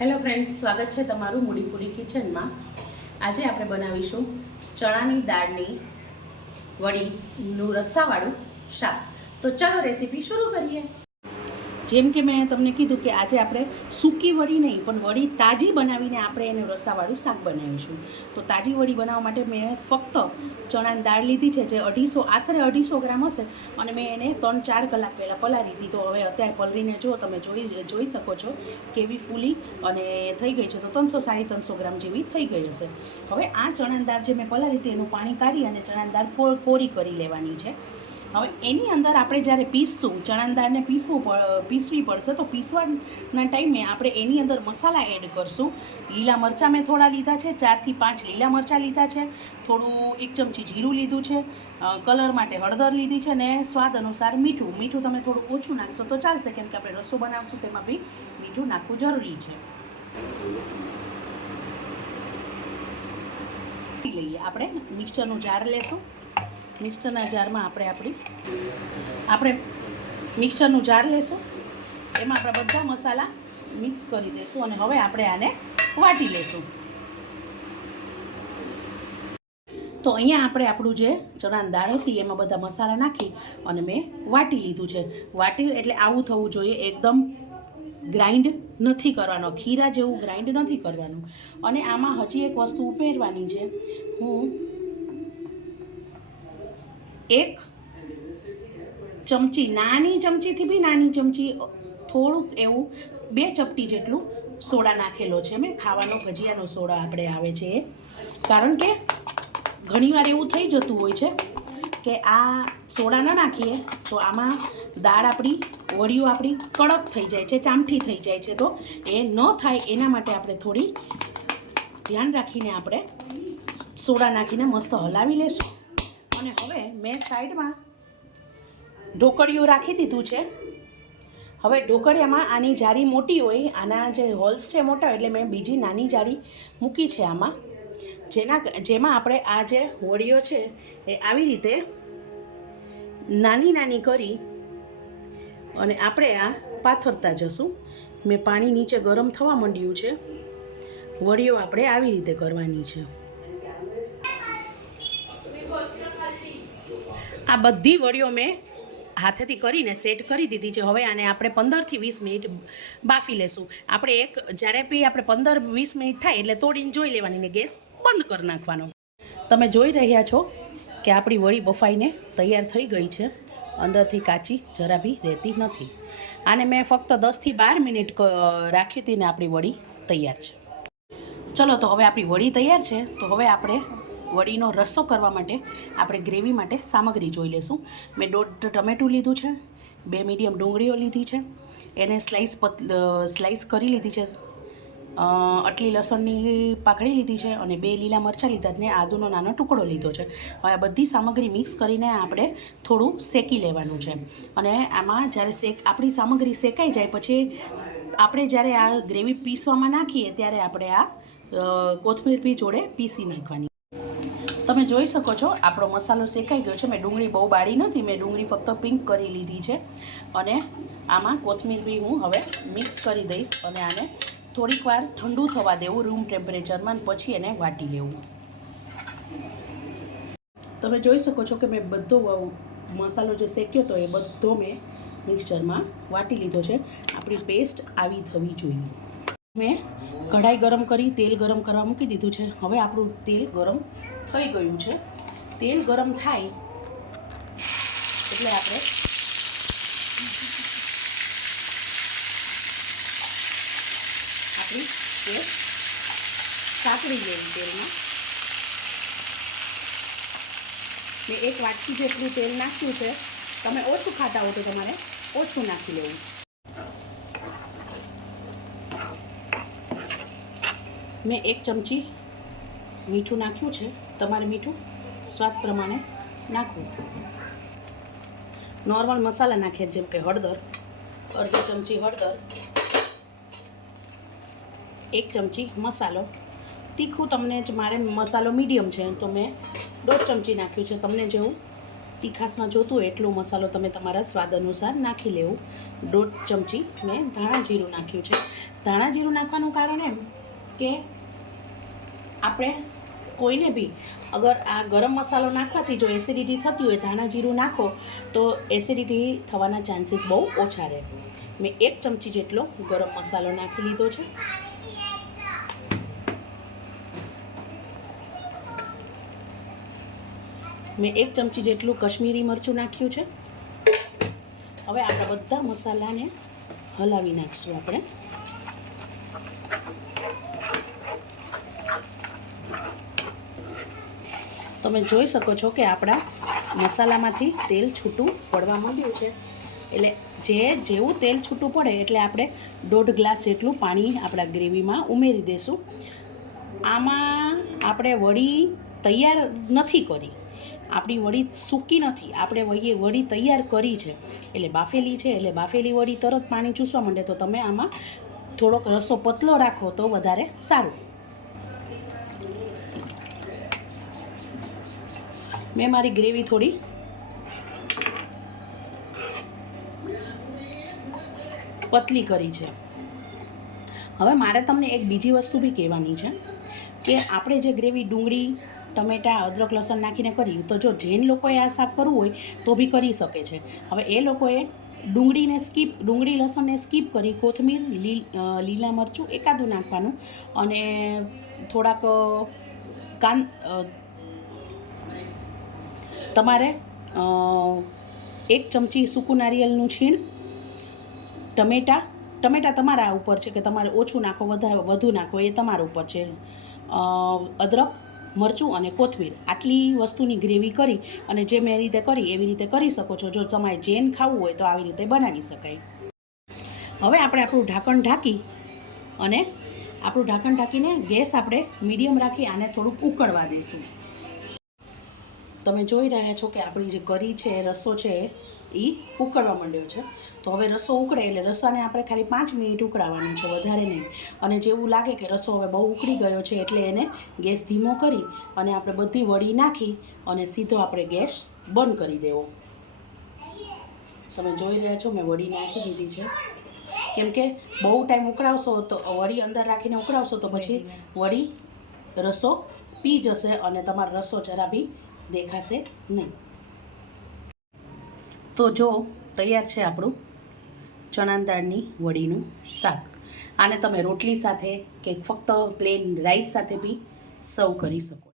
Hello friends સ્વાગત છે તમારું મૂડીપુરી કિચનમાં. આજે આપણે બનાવીશું ચણાની દાળની વડીનું રસ્સાવાળું શાક. તો ચાલો રેસીપી શરૂ કરીએ. જેમ કે મેં તમને કીધું કે આજે આપણે સૂકી વડી નહીં, પણ વડી તાજી બનાવીને આપણે એને રસાવાળું શાક બનાવીશું. તો તાજી વડી બનાવવા માટે મેં ફક્ત ચણાની દાળ લીધી છે, જે અઢીસો, આશરે અઢીસો ગ્રામ હશે, અને મેં એને ત્રણ, ચાર કલાક પહેલાં પલાળી હતી તો હવે અત્યારે પલળીને જો તમે જોઈ જોઈ શકો છો કેવી ફૂલી અને થઈ ગઈ છે. તો ત્રણસો, સાડી ત્રણસો ગ્રામ જેવી થઈ ગઈ હશે. હવે આ ચણાની દાળ જે મેં પલાળી હતી, એનું પાણી કાઢી અને ચણાની દાળ કોરી કરી લેવાની છે. હવે એની અંદર આપણે જ્યારે પીસશું ચણાની દાળને પીસવું પીસવી પડશે, તો પીસવાના ટાઈમે આપણે એની અંદર મસાલા એડ કરશું. લીલા મરચાં મેં થોડા લીધા છે ચારથી પાંચ લીલા મરચાં લીધા છે, થોડું એક ચમચી જીરું લીધું છે કલર માટે હળદર લીધી છે ને સ્વાદ અનુસાર મીઠું. મીઠું તમે થોડું ઓછું નાખશો તો ચાલશે, કેમ કે આપણે રસો બનાવશું, તેમાં બી મીઠું નાખવું જરૂરી છે. લઈએ, આપણે મિક્સરનું જાર લેશું. મિક્સરના જારમાં આપણે આપણી, આપણે મિક્સરનું જાર લેશું. એમાં આપણા બધા મસાલા મિક્સ કરી દઈશું અને હવે આપણે આને વાટી લેશું. તો અહીંયા આપણે આપણું જે ચણાની દાળ હતી, એમાં બધા મસાલા નાખી અને મેં વાટી લીધું છે. વાટી એટલે આવું થવું જોઈએ, એકદમ ગ્રાઇન્ડ નથી કરવાનો, ખીરા જેવું ગ્રાઇન્ડ નથી કરવાનું. અને આમાં હજી એક વસ્તુ ઉમેરવાની છે. હું એક ચમચી, નાની ચમચીથી બી નાની ચમચી, થોડુંક એવું, બે ચપટી જેટલું સોડા નાખેલો છે મેં. ખાવાનો ભજીયાનો સોડા આપણે આવે છે કારણ કે ઘણીવાર એવું થઈ જતું હોય છે કે આ સોડા ન નાખીએ તો આમાં દાળ આપણી વડીઓ આપણી કડક થઈ જાય છે, ચામઠી થઈ જાય છે. તો એ ન થાય એના માટે આપણે થોડી ધ્યાન રાખીને આપણે સોડા નાખીને મસ્ત હલાવી લેશું. અને હવે મેં સાઈડમાં ઢોકળિયું રાખી દીધું છે. હવે ઢોકળિયામાં આની જારી મોટી હોય, આના જે હોલ્સ છે મોટા, એટલે મેં બીજી નાની જારી મૂકી છે આમાં. જેના જેમાં આપણે આ જે હોળીઓ છે, એ આવી રીતે નાની નાની કરી અને આપણે આ પાથરતા જશું. મેં પાણી નીચે ગરમ થવા માંડ્યું છે. વડીઓ આપણે આવી રીતે કરવાની છે. આ બધી વડીઓ મેં હાથેથી કરીને સેટ કરી દીધી છે. હવે આને આપણે પંદરથી વીસ મિનિટ બાફી લેશું. આપણે એક, જ્યારે બી આપણે પંદર વીસ મિનિટ થાય એટલે તોડીને જોઈ લેવાની ને ગેસ બંધ કરી નાખવાનો. તમે જોઈ રહ્યા છો કે આપણી વડી બફાઈને તૈયાર થઈ ગઈ છે. અંદરથી કાચી જરા બી રહેતી નથી. આને મેં ફક્ત દસથી બાર મિનિટ રાખી હતી ને આપણી વડી તૈયાર છે. ચલો તો હવે આપણી વડી તૈયાર છે. તો હવે આપણે વડીનો રસ્સો કરવા માટે આપણે ગ્રેવી માટે સામગ્રી જોઈ લેશું મેં દોઢ ટમેટું લીધું છે, બે મીડિયમ ડુંગળીઓ લીધી છે, એને સ્લાઈસ પત સ્લાઈસ કરી લીધી છે અટલી લસણની પાકડી લીધી છે અને બે લીલા મરચાં લીધા ને આદુનો નાનો ટુકડો લીધો છે. હવે આ બધી સામગ્રી મિક્સ કરીને આપણે થોડું શેકી લેવાનું છે. અને આમાં જ્યારે શેક, આપણી સામગ્રી શેકાઈ જાય પછી આપણે જ્યારે આ ગ્રેવી પીસવામાં નાખીએ ત્યારે આપણે આ કોથમીર બી જોડે પીસી નાખવાની. તમે જોઈ શકો છો, આપણો મસાલો શેકાઈ ગયો છે. મેં ડુંગળી બહુ બાળી નથી, મેં ડુંગળી ફક્ત પિંક કરી લીધી છે. અને આમાં કોથમીર બી હું હવે મિક્સ કરી દઈશ અને આને થોડીક વાર ઠંડુ થવા દેવું, રૂમ ટેમ્પરેચરમાં પછી એને વાટી લેવું. તમે જોઈ શકો છો કે મેં બધો મસાલો જે શેક્યો હતો એ બધો મેં મિક્સચરમાં વાટી લીધો છે. આપણી પેસ્ટ આવી થવી જોઈએ. મેં કઢાઈ ગરમ કરી, તેલ ગરમ કરવા મૂકી દીધું છે. હવે આપણું તેલ ગરમ થઈ ગયું છે? તેલ ગરમ થાય એટલે આપણે આપણી પેસ્ટ સાંકળી લેવી તેલમાં. મેં એક વાટકી જેટલું તેલ નાખ્યું છે. તમે ઓછું ખાતા હો તો તમારે ઓછું નાખી લેવું. મેં એક ચમચી મીઠું નાખ્યું છે. તમારે મીઠું સ્વાદ પ્રમાણે નાખવું. નોર્મલ મસાલા નાખ્યા જેમ કે હળદર, અડધી ચમચી હળદર, એક ચમચી મસાલો. તીખું તમને મારે મસાલો મીડિયમ છે, તો મેં દોઢ ચમચી નાખ્યું છે. તમને જેવું તીખાસમાં જોતું એટલો મસાલો તમે તમારા સ્વાદ અનુસાર નાખી લેવું. દોઢ ચમચી મેં ધાણા જીરું નાખ્યું છે. ધાણા જીરું નાખવાનું કારણ એમ કે આપણે કોઈને બી અગર આ ગરમ મસાલો નાખવાથી જો એસિડિટી થતી હોય, ધાણા જીરું નાખો, તો એસિડિટી થવાના ચાન્સીસ બહુ ઓછા રહે. મેં એક ચમચી જેટલો ગરમ મસાલો નાખી લીધો છે. મેં એક ચમચી જેટલું કશ્મીરી મરચું નાખ્યું છે. હવે આપણે બધા મસાલાને હલાવી નાખીશું આપણે. તમે જોઈ શકો છો કે આપણા મસાલામાંથી તેલ છૂટું પડવા માંડ્યું છે. એટલે જે જેવું તેલ છૂટું પડે એટલે આપણે દોઢ ગ્લાસ જેટલું પાણી આપણા ગ્રેવીમાં ઉમેરી દઈશું આમાં આપણે વડી તૈયાર નથી કરી. આપણી વડી સૂકી નથી. આપણે વળી વડી તૈયાર કરી છે. એટલે બાફેલી છે. એટલે બાફેલી વડી તરત પાણી ચૂસવા માંડે તો તમે આમાં થોડોક રસો પતલો રાખો તો વધારે સારું. મેં મારી ગ્રેવી થોડી પતલી કરી છે. હવે મારે તમને એક બીજી વસ્તુ બી કહેવાની છે કે આપણે જે ગ્રેવી ડુંગળી, ટમેટાં, અદરક, લસણ નાખીને કરી તો જો જૈન લોકોએ આ શાક કરવું હોય તો બી કરી શકે છે. હવે એ લોકોએ ડુંગળીને સ્કીપ, ડુંગળી, લસણને સ્કીપ કરી કોથમીર લી લીલા મરચું એકાદું નાખવાનું અને થોડાક કાન તમારે એક ચમચી સૂકું નારિયેળનું છીણ, ટમેટાં ટમેટાં તમારા ઉપર છે કે તમારે ઓછું નાખો, વધારે, વધુ નાખો, એ તમારા ઉપર છે. અદરક, મરચું અને કોથમીર, આટલી વસ્તુની ગ્રેવી કરી અને જે મેં રીતે કરી, એવી રીતે કરી શકો છો. જો તમારે જૈન ખાવું હોય તો આવી રીતે બનાવી શકાય. હવે આપણે આપણું ઢાંકણ ઢાંકી અને આપણું ઢાંકણ ઢાંકીને ગેસ આપણે મીડિયમ રાખી આને થોડુંક ઉકળવા દઈશું. તમે જોઈ રહ્યા છો કે આપણી જે કરી છે રસો છે એ ઉકળવા માંડ્યો છે. તો હવે રસો ઉકળે એટલે રસાને આપણે ખાલી પાંચ મિનિટ ઉકળાવવાનું છે વધારે નહીં. અને જેવું લાગે કે રસો હવે બહુ ઉકળી ગયો છે એટલે એને ગેસ ધીમો કરી અને આપણે બધી વડી નાખી અને સીધો આપણે ગેસ બંધ કરી દેવો. તમે જોઈ રહ્યા છો મેં વડી નાખી દીધી છે. કેમ કે બહુ ટાઈમ ઉકળાવશો તો વડી અંદર રાખીને ઉકળાવશો તો પછી વડી રસો પી જશે અને તમારો રસો જરા બી દેખાશે નહીં. તો જો, તૈયાર છે આપણું ચણાની દાળની વડીનું શાક. આને તમે રોટલી સાથે કે ફક્ત પ્લેન રાઈસ સાથે બી સર્વ કરી શકો.